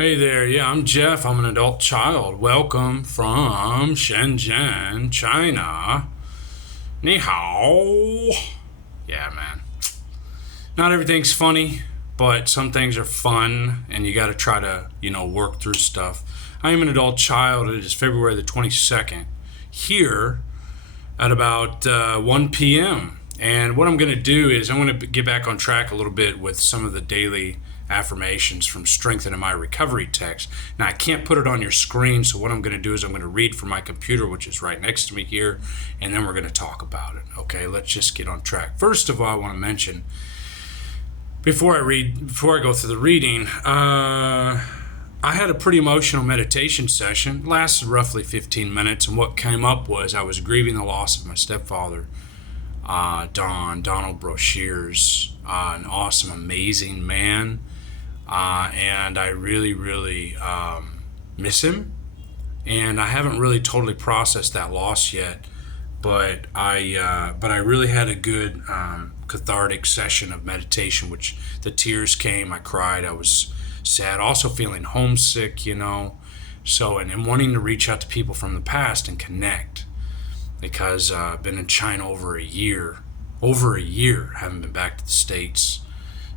Hey there, yeah, I'm Jeff. I'm an adult child. Welcome from Shenzhen, China. Ni hao. Yeah, man. Not everything's funny, but some things are fun, and you got to try to, work through stuff. I am an adult child. It is February the 22nd here at about 1 p.m. And what I'm going to do is I'm going to get back on track a little bit with some of the daily affirmations from Strengthening My Recovery text. Now, I can't put it on your screen, so what I'm going to do is I'm going to read from my computer, which is right next to me here, and then we're going to talk about it. Okay, let's just get on track. First of all, I want to mention, before I go through the reading, I had a pretty emotional meditation session. It lasted roughly 15 minutes, and what came up was I was grieving the loss of my stepfather, Donald Brashears, an awesome, amazing man. And I really, really miss him. And I haven't really totally processed that loss yet, but I really had a good cathartic session of meditation, which the tears came. I cried. I was sad. Also feeling homesick, So and wanting to reach out to people from the past and connect, because I've been in China over a year. Haven't been back to the States.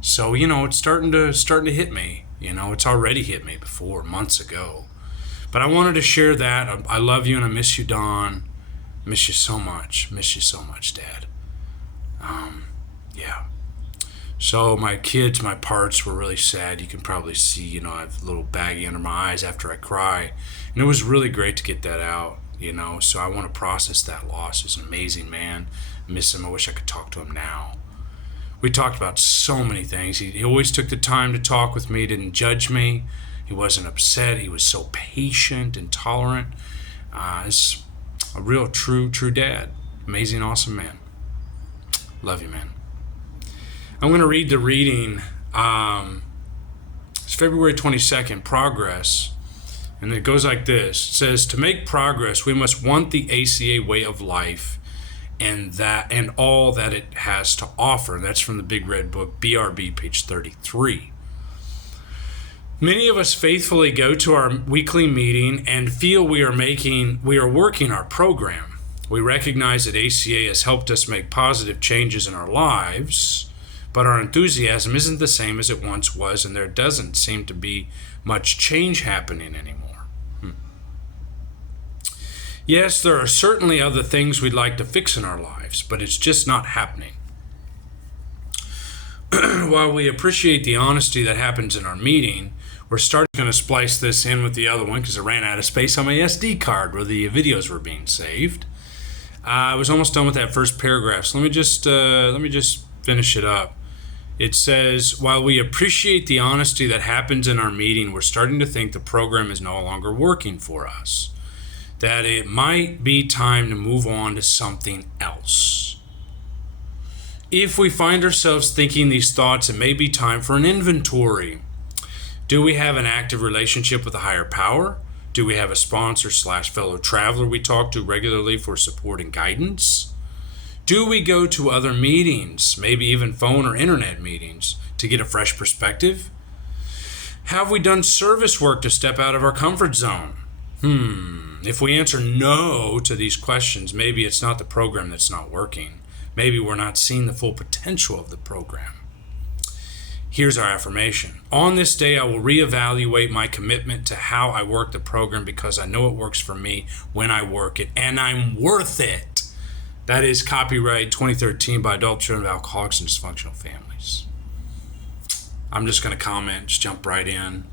So, it's starting to hit me. It's already hit me before, months ago. But I wanted to share that. I love you and I miss you, Don. Miss you so much. Miss you so much, Dad. Yeah. So my kids, my parts were really sad. You can probably see, I have a little baggy under my eyes after I cry. And it was really great to get that out, So I want to process that loss. He's an amazing man. I miss him. I wish I could talk to him now. We talked about so many things. He always took the time to talk with me, didn't judge me. He wasn't upset. He was so patient and tolerant. He's a real, true dad. Amazing, awesome man. Love you, man. I'm going to read the reading. It's February 22nd, Progress. And it goes like this. It says, to make progress, we must want the ACA way of life and all that it has to offer. That's from the Big Red Book, BRB, page 33. Many of us faithfully go to our weekly meeting and feel we are working our program. We recognize that ACA has helped us make positive changes in our lives, but our enthusiasm isn't the same as it once was, and there doesn't seem to be much change happening anymore. Yes, there are certainly other things we'd like to fix in our lives, but it's just not happening. While we appreciate the honesty that happens in our meeting, we're going to splice this in with the other one because I ran out of space on my SD card where the videos were being saved. I was almost done with that first paragraph, so let me just finish it up. It says, while we appreciate the honesty that happens in our meeting, we're starting to think the program is no longer working for us. That it might be time to move on to something else. If we find ourselves thinking these thoughts, it may be time for an inventory. Do we have an active relationship with a higher power? Do we have a sponsor / fellow traveler we talk to regularly for support and guidance? Do we go to other meetings, maybe even phone or internet meetings, to get a fresh perspective? Have we done service work to step out of our comfort zone? If we answer no to these questions, maybe it's not the program that's not working. Maybe we're not seeing the full potential of the program. Here's our affirmation. On this day, I will reevaluate my commitment to how I work the program because I know it works for me when I work it, and I'm worth it. That is copyright 2013 by Adult Children of Alcoholics and Dysfunctional Families. I'm just going to comment, just jump right in.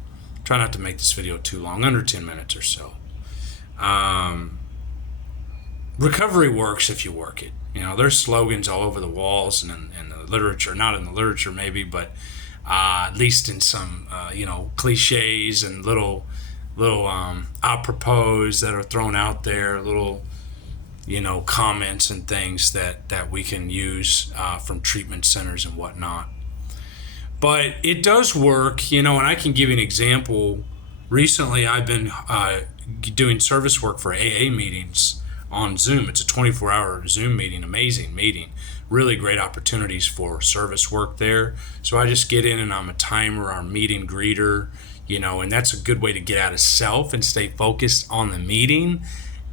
Try not to make this video too long, under 10 minutes or so. Recovery works if you work it. There's slogans all over the walls and in the literature, not in the literature maybe, but at least in some, cliches and little apropos that are thrown out there, little, comments and things that we can use from treatment centers and whatnot. But it does work, and I can give you an example. Recently, I've been doing service work for AA meetings on Zoom. It's a 24-hour Zoom meeting, amazing meeting. Really great opportunities for service work there. So I just get in and I'm a timer, our meet and greeter. and that's a good way to get out of self and stay focused on the meeting,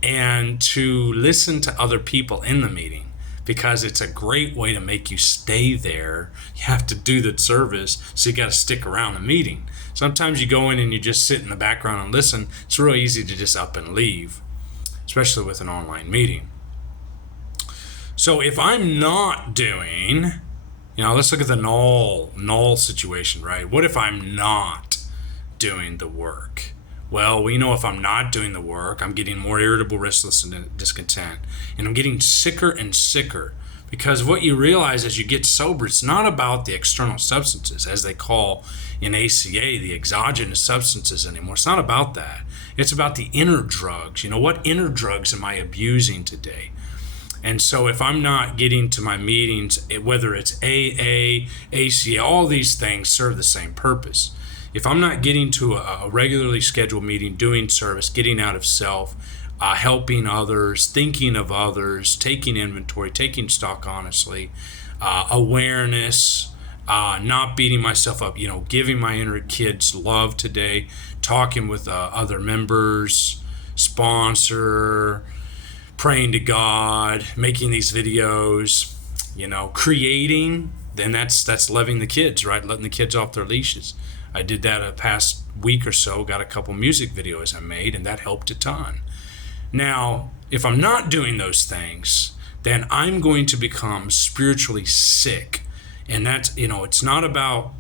and to listen to other people in the meeting, because it's a great way to make you stay there. You have to do the service, so you got to stick around the meeting. Sometimes you go in and you just sit in the background and listen. It's real easy to just up and leave, especially with an online meeting. So if I'm not doing, let's look at the null situation, right? What if I'm not doing the work? Well, we know if I'm not doing the work, I'm getting more irritable, restless, and discontent. And I'm getting sicker and sicker, because what you realize as you get sober, it's not about the external substances, as they call in ACA, the exogenous substances anymore. It's not about that. It's about the inner drugs. What inner drugs am I abusing today? And so if I'm not getting to my meetings, whether it's AA, ACA, all these things serve the same purpose. If I'm not getting to a regularly scheduled meeting, doing service, getting out of self, helping others, thinking of others, taking inventory, taking stock honestly, awareness, not beating myself up, giving my inner kids love today, talking with other members, sponsor, praying to God, making these videos, creating, then that's loving the kids, right? Letting the kids off their leashes. I did that a past week or so, got a couple music videos I made, and that helped a ton. Now, if I'm not doing those things, then I'm going to become spiritually sick. And that's, it's not about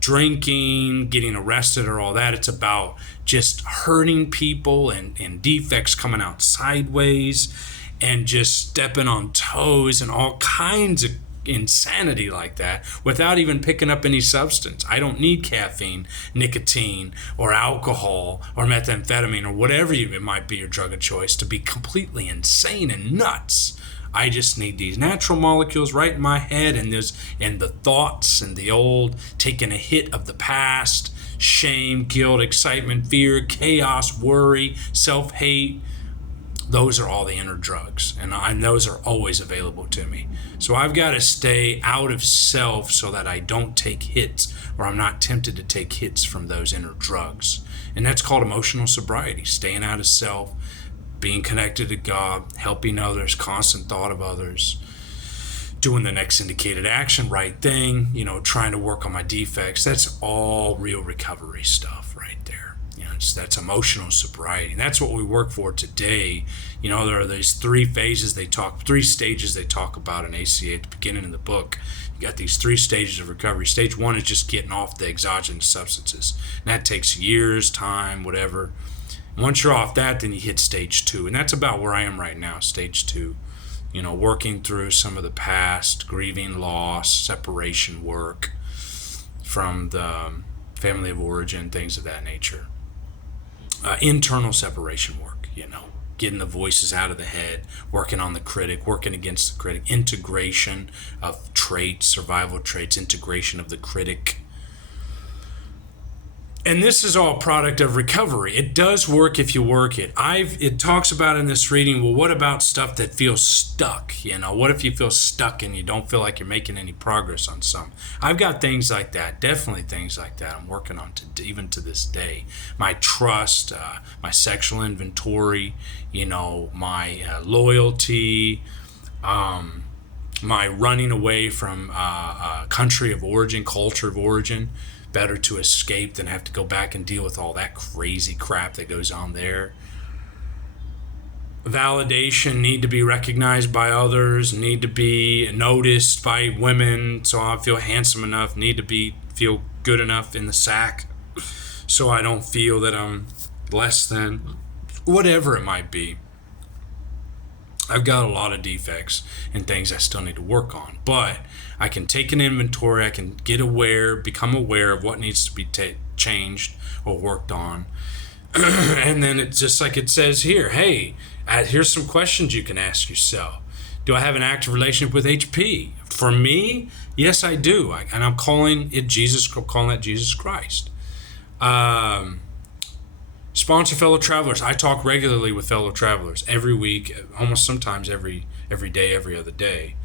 drinking, getting arrested or all that. It's about just hurting people and defects coming out sideways and just stepping on toes and all kinds of insanity like that without even picking up any substance. I don't need caffeine, nicotine, or alcohol, or methamphetamine, or whatever it might be your drug of choice to be completely insane and nuts. I just need these natural molecules right in my head, and the thoughts and the old taking a hit of the past, shame, guilt, excitement, fear, chaos, worry, self-hate. Those are all the inner drugs, and those are always available to me. So I've got to stay out of self so that I don't take hits, or I'm not tempted to take hits from those inner drugs. And that's called emotional sobriety, staying out of self, being connected to God, helping others, constant thought of others, doing the next indicated action, right thing, trying to work on my defects. That's all real recovery stuff right there. That's emotional sobriety. And that's what we work for today. There are these three stages they talk about in ACA at the beginning of the book. You got these 3 stages of recovery. Stage 1 is just getting off the exogenous substances. And that takes years, time, whatever. Once you're off that, then you hit stage 2. And that's about where I am right now, stage 2. Working through some of the past, grieving loss, separation work from the family of origin, things of that nature. Internal separation work, getting the voices out of the head, working on the critic, working against the critic, integration of traits, survival traits, integration of the critic. And this is all a product of recovery. It does work if you work it. It talks about in this reading, well, what about stuff that feels stuck? What if you feel stuck and you don't feel like you're making any progress on some? I've got things like that, definitely things like that I'm working on even to this day. My trust, my sexual inventory, my loyalty, my running away from country of origin, culture of origin. Better to escape than have to go back and deal with all that crazy crap that goes on there. Validation, need to be recognized by others, need to be noticed by women so I feel handsome enough, need to feel good enough in the sack so I don't feel that I'm less than, whatever it might be. I've got a lot of defects and things I still need to work on, but I can take an inventory, I can become aware of what needs to be changed or worked on. And then it's just like it says here, hey, here's some questions you can ask yourself. Do I have an active relationship with HP? For me, yes, I do. And I'm calling that Jesus Christ. Sponsor fellow travelers. I talk regularly with fellow travelers every week, almost sometimes every day, every other day.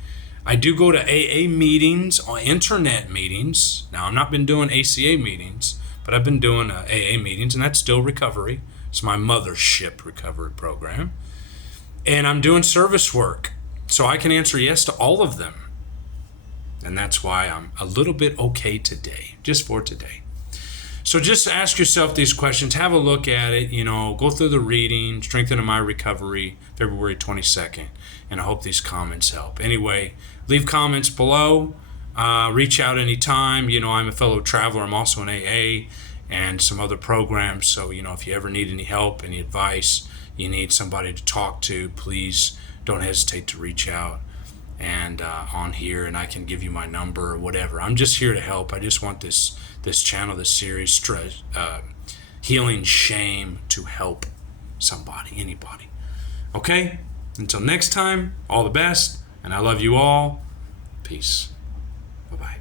I do go to AA meetings, internet meetings. Now, I've not been doing ACA meetings, but I've been doing AA meetings, and that's still recovery. It's my mothership recovery program. And I'm doing service work, so I can answer yes to all of them. And that's why I'm a little bit okay today, just for today. So just ask yourself these questions, have a look at it, go through the reading, Strengthening My Recovery, February 22nd. And I hope these comments help. Anyway, leave comments below. Reach out anytime. I'm a fellow traveler. I'm also in AA and some other programs. So, if you ever need any help, any advice, you need somebody to talk to, please don't hesitate to reach out and on here, and I can give you my number or whatever. I'm just here to help. I just want this channel, this series, Healing Shame, to help somebody, anybody. Okay? Until next time, all the best, and I love you all. Peace. Bye-bye.